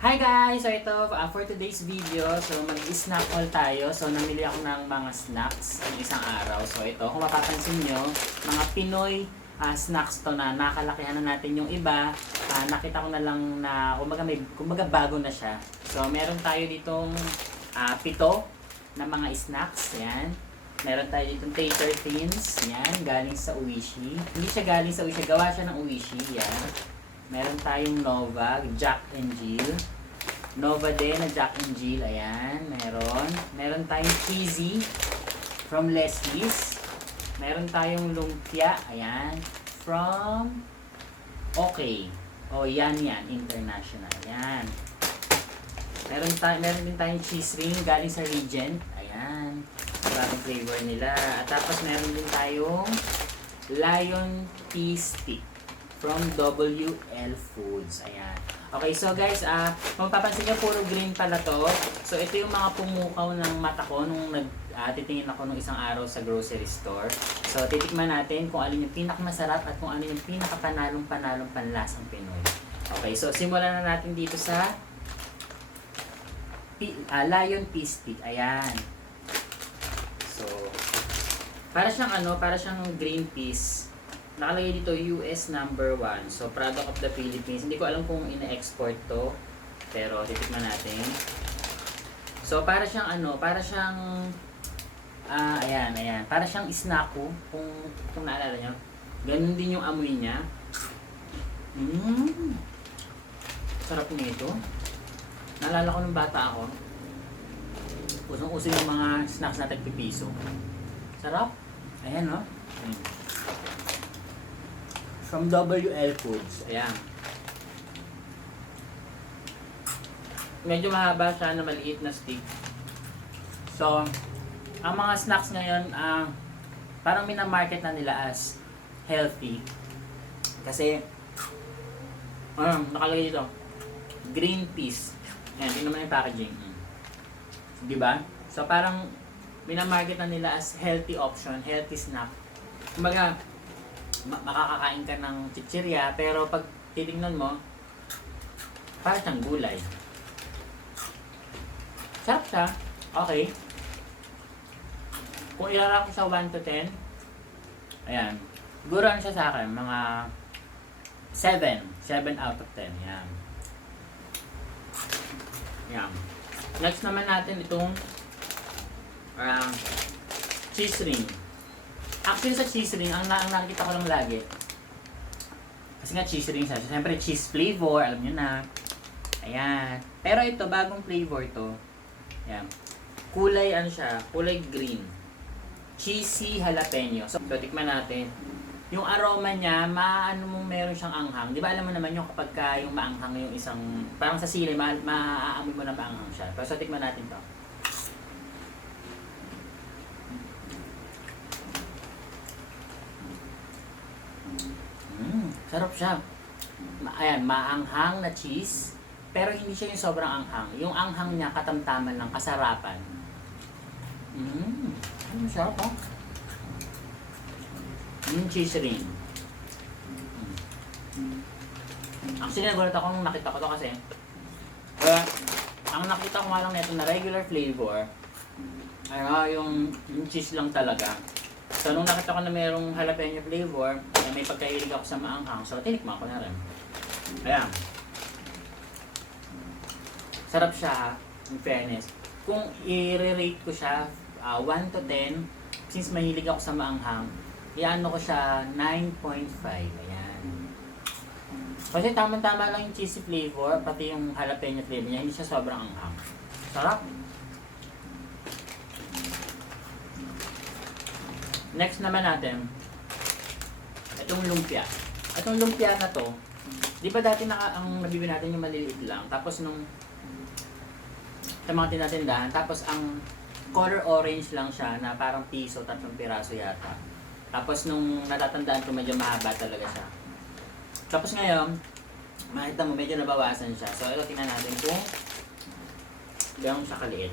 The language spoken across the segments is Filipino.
Hi guys! So ito, for today's video, so mag-snack haul tayo. So namili ako ng mga snacks ng isang araw. So ito, kung mapapansin nyo, mga Pinoy snacks to na nakalakihan na natin yung iba. Nakita ko na lang na kumbaga bago na siya. So meron tayo ditong 7 na mga snacks. Yan. Meron tayo ditong Tater Thins. Yan, galing sa Oishi. Hindi siya galing sa Oishi, gawa siya ng Oishi. Yan. Meron tayong Nova, Jack and Jill. Nova din na Jack and Jill. Ayan, meron. Meron tayong Cheesy from Leslie's. Meron tayong Lumpia. Ayan. From Okay. O, yan International. Ayan. Meron din tayong cheese ring galing sa Regent. Ayan. Maraming flavor nila. At tapos meron din tayong Lion Tea Stick from WL Foods. Ayan. Okay, so guys, kung papansin nyo, puro green pala to. So, ito yung mga pumukaw ng mata ko nung titingin ako nung isang araw sa grocery store. So, titikman natin kung alin yung pinakamasarap at kung alin yung pinakapanalong-panalong panlasang Pinoy. Okay, so simulan na natin dito sa Lion Tea Stick. Ayan. So, para siyang green peas. Nakalagay dito US number 1. So, product of the Philippines. Hindi ko alam kung ina-export to. Pero, titikman natin. So, para siyang ayan. Para siyang snacko. Kung naalala nyo. Ganun din yung amoy niya. Sarap nito. Naalala ko nung bata ako. Usong-uso yung mga snacks na tagpipiso. Sarap. Ayan, no? From WL Foods. Ayan. Medyo mahaba siya na maliit na stick. So, ang mga snacks ngayon, parang minamarket na nila as healthy. Kasi, nakalagay dito, green peas. Ayan, tingnan naman yung packaging. Diba? So, parang minamarket na nila as healthy option, healthy snack. Kumbaga, makakakain ka ng chichirya, pero pag titingnan mo, parang siyang gulay. Sarap siya. Okay. Kung ilalak ko sa 1 to 10, ayan. Siguro siya sa akin, mga 7. 7 out of 10. Ayan. Ayan. Next naman natin itong cheese ring. Actually sa cheese ring, ang nakikita ko lang lagi. Kasi nga cheese ring siya. Siyempre cheese flavor, alam nyo na. Ayan. Pero ito, bagong flavor to. Ayan. Kulay siya? Kulay green. Cheesy jalapeno. So, tikman natin. Yung aroma niya, meron siyang anghang. Di ba alam mo naman yung kapag yung maanghang yung isang, parang sa sili, maaamoy mo na maanghang siya. Pero so, tikman natin to. Sarap siya. Ayan, maanghang na cheese. Pero hindi siya yung sobrang anghang. Yung anghang niya, katamtaman lang, kasarapan. Sarap oh. Cheese ring. Actually, nagulat ako nung nakita ko to kasi ang nakita ko nga lang nito na regular flavor, yung cheese lang talaga. So, nung nakita ko na mayroong jalapeno flavor, may pagkahilig ako sa maanghang. So, tinikman ko na rin. Ayan. Sarap siya, in fairness. Kung i-rate ko siya, 1 to 10, since mahilig ako sa maanghang, iano ko siya 9.5. Ayan. Kasi tama-tama lang yung cheesy flavor, pati yung jalapeno flavor niya, hindi siya sobrang anghang. Sarap. Next naman natin, itong lumpia. Itong lumpia na to, di ba dati ang nabibili natin yung maliliit lang, tapos nung sa mga tinatindahan, tapos ang color orange lang siya na parang piso, 3 piraso yata. Tapos nung natatandaan ko, medyo mahaba talaga siya. Tapos ngayon, makita mo medyo nabawasan siya. So ito, tingnan natin kung gano'n siya kaliit.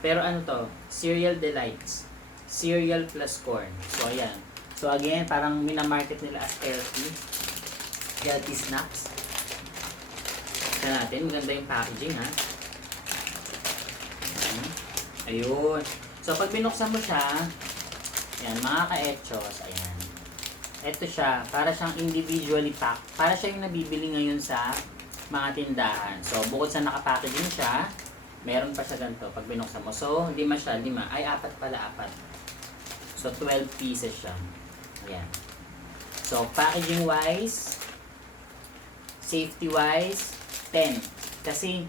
Pero ano to, Cereal Delights. Cereal plus corn. So, ayan. So, again, parang minamarket nila as healthy snacks. Buksan natin. Maganda yung packaging, ha? Ayun. So, pag binuksan mo siya, yan, mga ka-etchos, ayan. Ito siya, para siyang individually packed. Para siya yung nabibili ngayon sa mga tindahan. So, bukod sa nakapackaging siya, meron pa siya ganito pag binuksan mo. So, lima siya, lima. Ay, apat pala, apat. So, 12 pieces siya. Ayan. So, packaging-wise, safety-wise, 10. Kasi,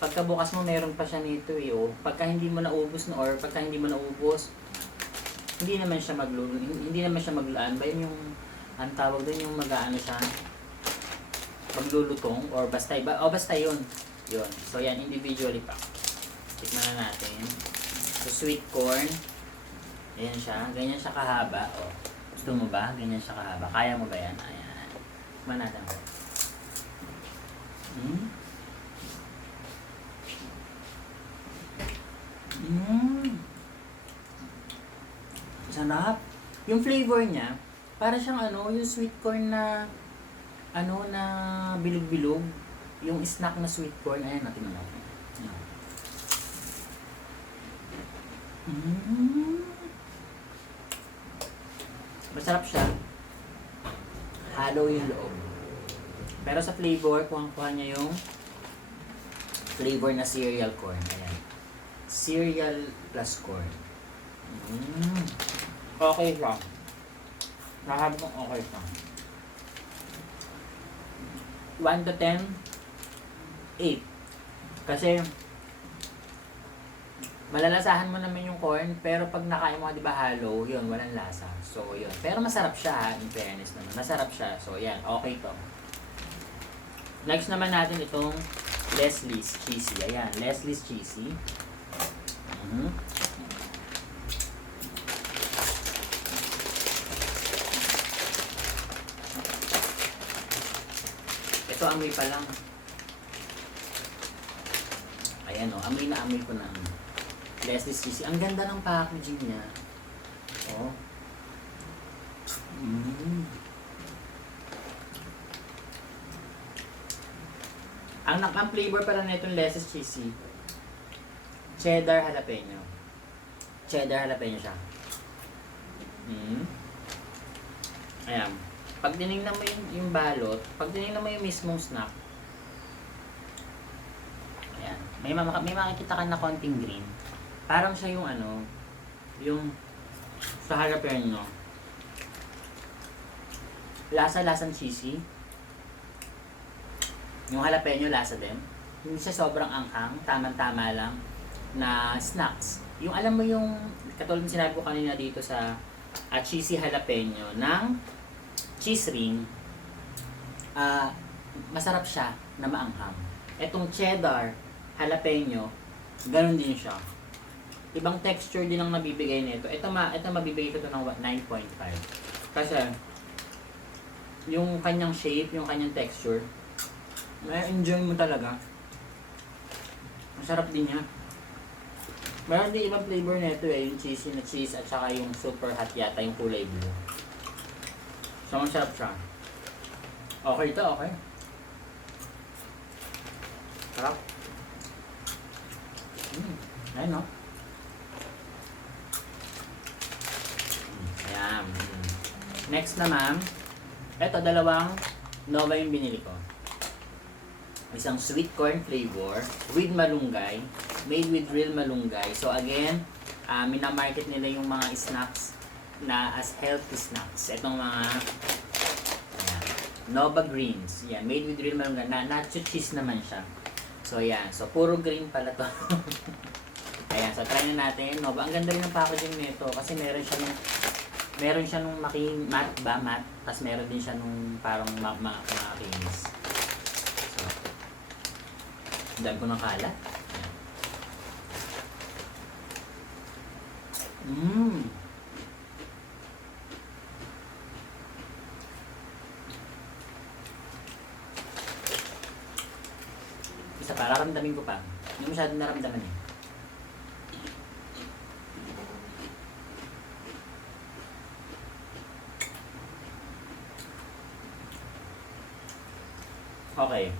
pagkabukas mo, meron pa siya nito eh. Oh. Pagka hindi mo naubos na or pagka hindi mo naubos, hindi naman siya maglulaan. Ba yun yung, ang tawag doon yung mag-ano siya, maglulutong or basta iba. O, basta yun. Yun. So, yan, individually pack. Tikman na natin. So, sweet corn. Ayan siya. Ganyan siya kahaba. O, gusto mo ba? Ganyan siya kahaba. Kaya mo ba yan? Ayan. Tikman natin. Sarap. Yung flavor niya, para siyang ano, yung sweet corn na ano na bilog-bilog. Yung snack na sweet corn. Ayan, natin mo natin. Masarap siya. Halo yung loob. Pero sa flavor, kuha niya yung flavor na cereal corn. Ayan. Cereal plus corn. Okay siya. Nahabi kong okay siya. 1 to 10, 8. Kasi, malalasahan mo naman yung corn, pero pag nakain mo, di ba halo, yun, walang lasa. So, yun. Pero masarap siya, in fairness naman. Masarap siya. So, yan. Okay to. Next naman natin itong Leslie's Cheesy. Ayan, Leslie's Cheesy. Ito, amoy pa lang. Ayan o, amoy na amoy ko na. Leslie's Cheesy. Ang ganda ng packaging niya. Oh. Ang flavor pala na itong Leslie's Cheesy, cheddar jalapeno. Cheddar jalapeno siya. Ayan. Pag tinignan mo yung balot, pag tinignan mo yung mismong snack, ayan. May makikita ka na konting green. Parang siya yung ano, yung sa jalapeno. Lasa-lasang cheesy. Yung jalapeno lasa din. Hindi siya sobrang anghang, tama-tama lang na snacks. Yung alam mo yung, katulad ng sinabi ko kanina dito sa cheesy jalapeno ng cheese ring, masarap siya na maanghang. Etong cheddar jalapeno, ganun din siya. Ibang texture din ang nabibigay nito. Ito mabibigay ko to ng 9.5. Kasi yung kanyang shape, yung kanyang texture, enjoy mo talaga. Masarap din niya. Meron din ibang flavor nito eh, yung cheesy na cheese at saka yung super hot yata, yung kulay blue. So, masarap siya. Okay ito, okay. Sarap. Ayan no. Ayan. Next naman, eto dalawang Nova yung binili ko. Isang sweet corn flavor with malunggay, made with real malunggay. So again, minamarket nila yung mga snacks na as healthy snacks. Itong mga Nova Greens. Yan, made with real malunggay. Nacho cheese naman siya. So yan, so puro green pala to. Ayan, so try na natin. Nova, ang ganda rin ng packaging nito kasi meron siya nung matte ba, matte. Tapos meron din siya nung parang makinis. Dami ko ng kalat. Isa pa, raramdamin ko pa. Hindi masyadong naramdaman eh. Okay.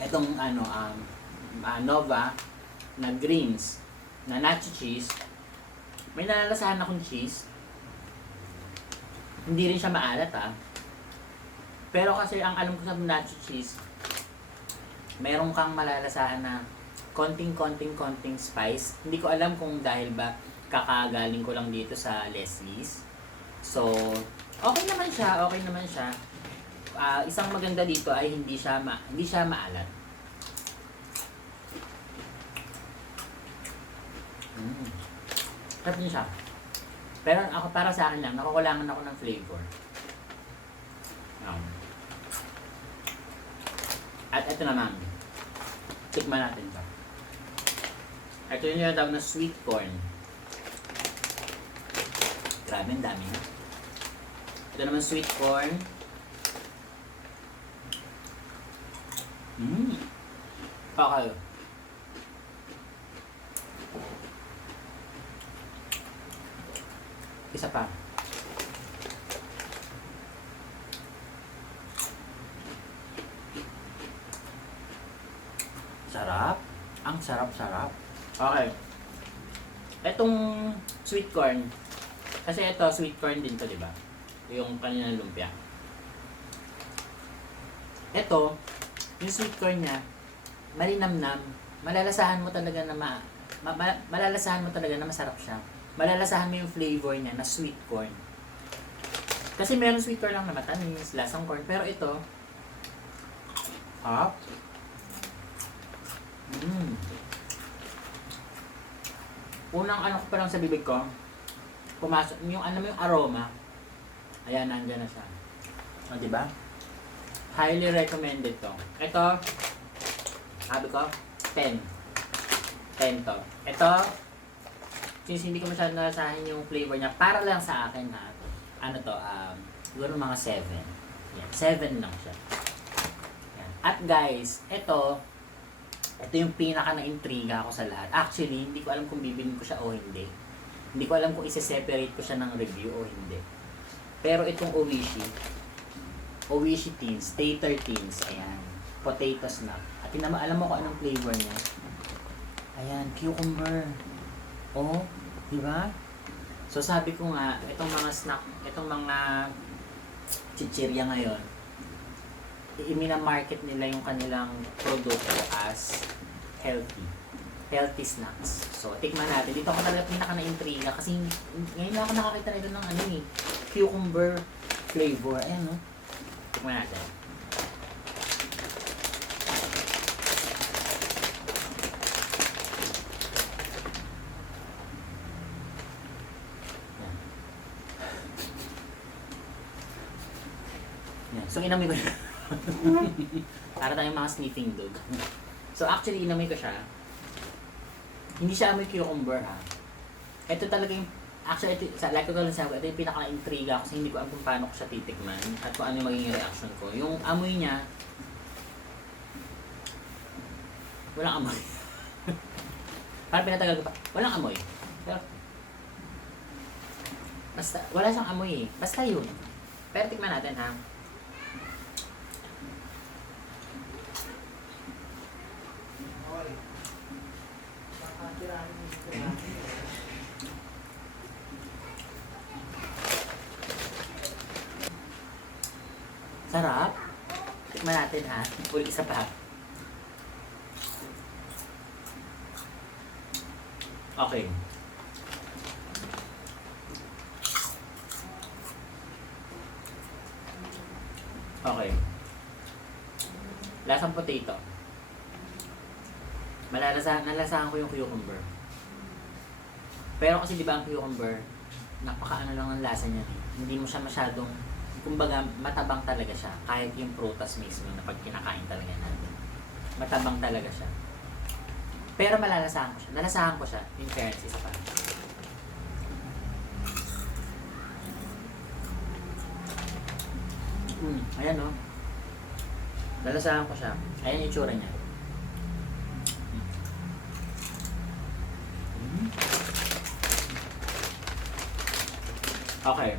Itong Nova na greens na nacho cheese. May nalalasahan akong cheese. Hindi rin siya maalat Pero kasi ang alam ko sa nacho cheese, meron kang malalasahan na konting spice. Hindi ko alam kung dahil ba kakagaling ko lang dito sa Leslie's. So, okay naman siya. Isang maganda dito ay hindi siya maalat. Sarap din siya. Pero ako, para sa akin lang, nakukulangan ako ng flavor. At ito naman, tikman natin ito. Ito yung tinatawag na sweet corn. Grabe, ang dami na. Ito naman sweet corn. Okay. Isa pa. Sarap. Ang sarap-sarap. Okay. Etong sweet corn, kasi ito sweet corn din to, di ba? Yung kanilang lumpia. Ito, yung sweet corn niya, malinamnam. Malalasahan mo talaga na malalasahan mo talaga na masarap siya. Malalasahan mo yung flavor niya na sweet corn. Kasi meron sweet corn lang na matamis, lasang corn, pero ito unang ko pa lang sa bibig ko, pumasok yung yung aroma. Ayan, nandiyan na siya. O, diba? Highly recommended to. Ito, sabi ko, 10. 10 to. Ito, since hindi ko masyadong nalasahin yung flavor niya, para lang sa akin siguro mga 7. Yan, 7 lang siya. Yan. At guys, ito yung pinaka na-intriga ko sa lahat. Actually, hindi ko alam kung bibilin ko siya o hindi. Hindi ko alam kung isi-separate ko siya ng review o hindi. Pero itong Oishi Teens, Tater Teens, ayan, potato snack. At alam mo kung anong flavor niya? Ayan, cucumber. Oh, di ba? So sabi ko nga, itong mga snack, itong mga chichirya ngayon, market nila yung kanilang produkto as healthy snacks. So, tikman natin. Dito ako talaga pinaka na-intriga kasi ngayon ako nakakita nito ng cucumber flavor. Ayan, no? Tikman natin. Yan. So, inamoy ko na. Para tayong mga sniffing dog. So actually, inamoy ko siya. Hindi siya amoy cucumber Ito talaga yung, actually, like ko lang sabi, ito yung pinaka-intriga kasi hindi ko alam kung paano ko siya titikman at kung ano yung magiging reaction ko. Yung amoy niya, walang amoy. Parang pinatagal ko pa, walang amoy. Pero, basta, wala siyang amoy Basta yun. Pero tikman natin Sarap. Tikman natin Uli isa pa. Okay. Okay. Lasang potato. Nalasahan ko yung cucumber. Pero kasi di ba ang cucumber, napaka lang ang lasa niya. Hindi mo siya masyadong, kumbaga matabang talaga siya. Kahit yung prutas mismo na pag kinakain talaga natin. Matabang talaga siya. Pero malalasahan ko siya. Nalasahan ko siya. In fairness, isa pa. Ayan Nalasahan ko siya. Ayan yung itsura niya. Okay.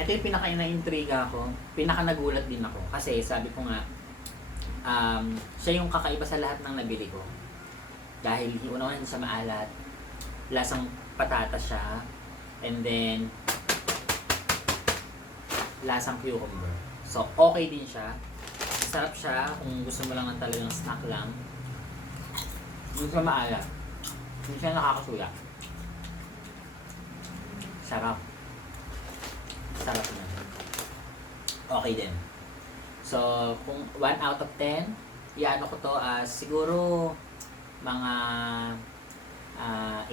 Ito yung pinaka-na-intriga ko. Pinaka-nagulat din ako. Kasi sabi ko nga, siya yung kakaiba sa lahat ng nabili ko. Dahil una hindi siya maalat. Lasang patatas siya. And then, lasang cucumber. So, okay din siya. Sarap siya kung gusto mo lang ng talagang snack lang. Hindi siya maalat. Hindi siya nakakasuya. Sarap. Sarap na. Okay din. So, kung 1 out of 10, iano ko to as siguro mga 8.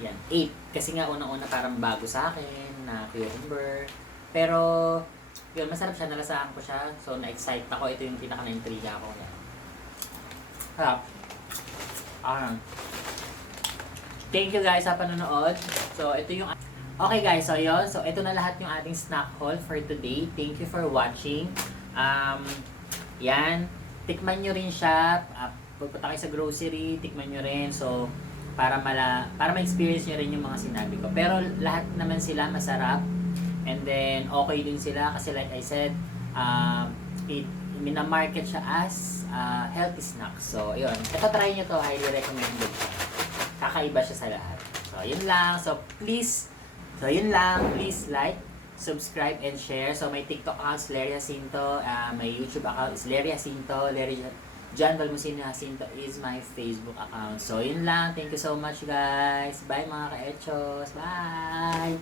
Yan, 8. Kasi nga unang-una parang bago sa akin na cucumber. Pero, yun, masarap siya. Nalasahan ko siya. So, na-excite ako. Ito yung pinaka-na-intriga ako. Sarap. Thank you guys sa panonood. So, ito yung... Okay guys, so yun. So, ito na lahat yung ating snack haul for today. Thank you for watching. Yan. Tikman nyo rin siya. Pagpunta kayo sa grocery, tikman nyo rin. So, para ma-experience nyo rin yung mga sinabi ko. Pero lahat naman sila masarap. And then, okay din sila. Kasi like I said, minamarket siya as healthy snack. So, yun. Ito, try nyo to. Highly recommended siya. Kakaiba siya sa lahat. So, yun lang. So, yun lang. Please like, subscribe, and share. So, may TikTok account is Lery Jacinto. May YouTube account is Lery Jacinto. John Balmusino Jacinto is my Facebook account. So, yun lang. Thank you so much, guys. Bye, mga ka-echos. Bye!